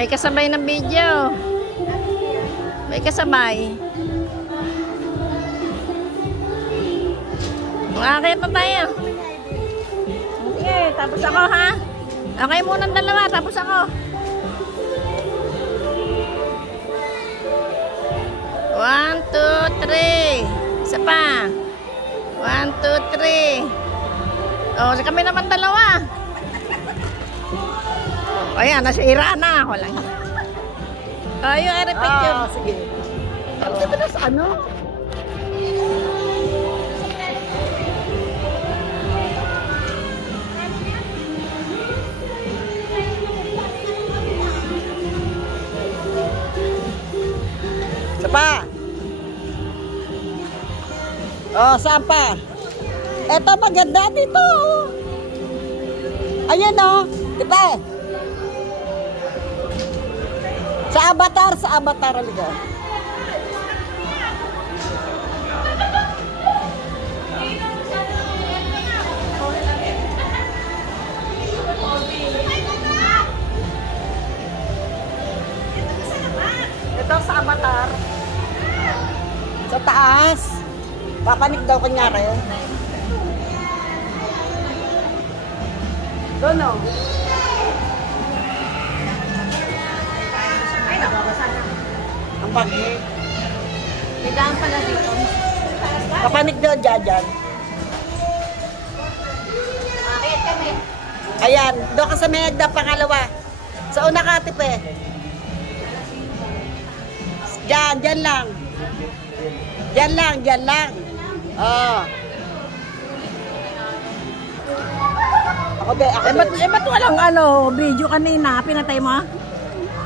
May kasabay ng video. May kasabay. Makakit na tayo. Sige, tapos ako ha. Okay muna ng dalawa, tapos ako. 1, 2, 3. Isa pa. 1, 2, 3. Oh, kami naman dalawa. O yan, nasira na ako lang. O, yung picture. Ah, sige. Ang ganda sa ano? Isa pa. Oh, saan pa? Eto maganda dito. Ayan oh. Diba? Sa avatar aliga. Ito sa avatar. Sa taas. Papanik daw kunyari. Doon o. Ang pagi. May daan pala dito. Papanik daw dyan. Bakit kami? Ayan, doon ka sa Megda pangalawa. Sa una ka, tipe. Dyan lang. Dyan lang. Oh. Ako be. Ba't walang video kanina? Pinatay mo?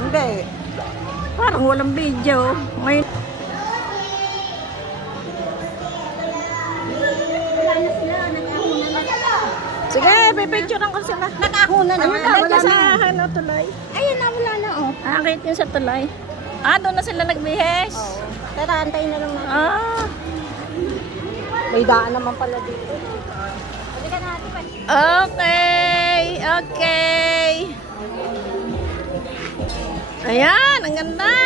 Hindi. Parang walang video. May... Sige, pipicturean ko sila. Nakahunan na. Wala sa tulay. Ayun na, wala na oh. Nakakit yun sa tulay. Doon na sila nagbihes. Oo. Tara, antayin na lang natin. May daan naman pala dito. Halika na natin pa. Okay. Ayan, ang ganda.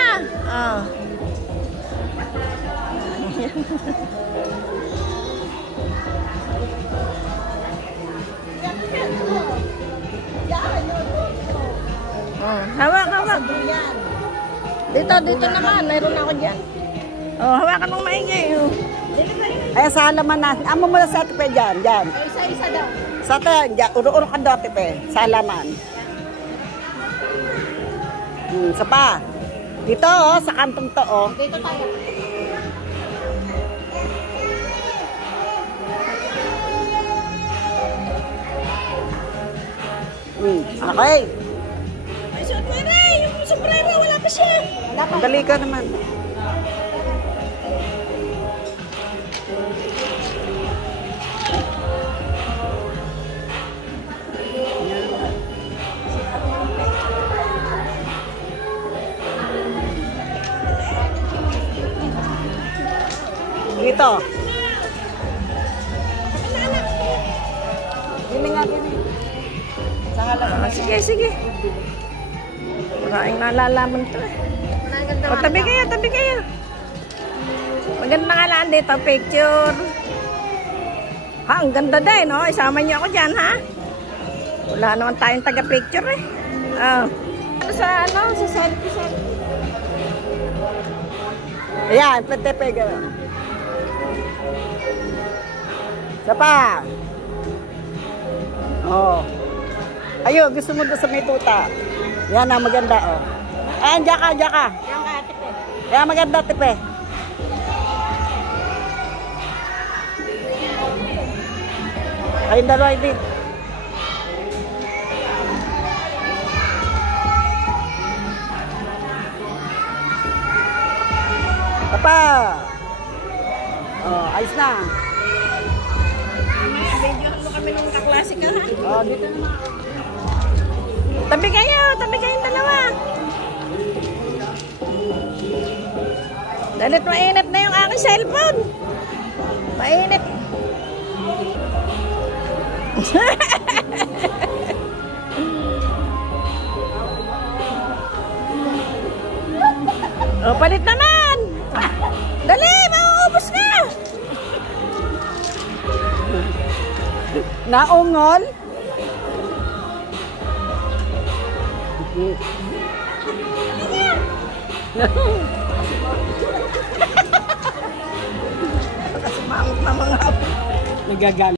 Hawak. Dito naman. Mayroon ako dyan. Hawakan mong maingay. Ay, sa halaman natin. Amo mo na sa tipe dyan. Isa-isa daw. Sa tipe, dyan. Uro-uro ka daw tipe. Sa halaman. Isa pa. Dito sa kantong to Dito tayo. Okay. Ay, yung sombrero, wala pa siya. Dali ka naman. Dito. Gini nga, gini. Sa halaman. Sige. Maraming nalalaman to eh. Tabi kayo. Maganda nga lang dito, picture. Ang ganda din, isama niyo ako dyan, ha? Wala naman tayong taga-picture eh. Sa selfie. Ayan, pwede. Isa pa. Ayun, gusto mo doon sa may tuta. Yan ang maganda, Ayan, dyan ka. Yan kaya, tipe. Yan maganda, tipe. Ayun, dalawa, hindi. Papa. Ayos na. Videohan mo kami ng kaklasika, ha? Dito naman. Tabi kayong dalawa. Dalit mainit na yung aking cellphone. Mainit. O, palit naman! Dali, mauubos na! Naungol? Kasi maamot na mga Nagagamit.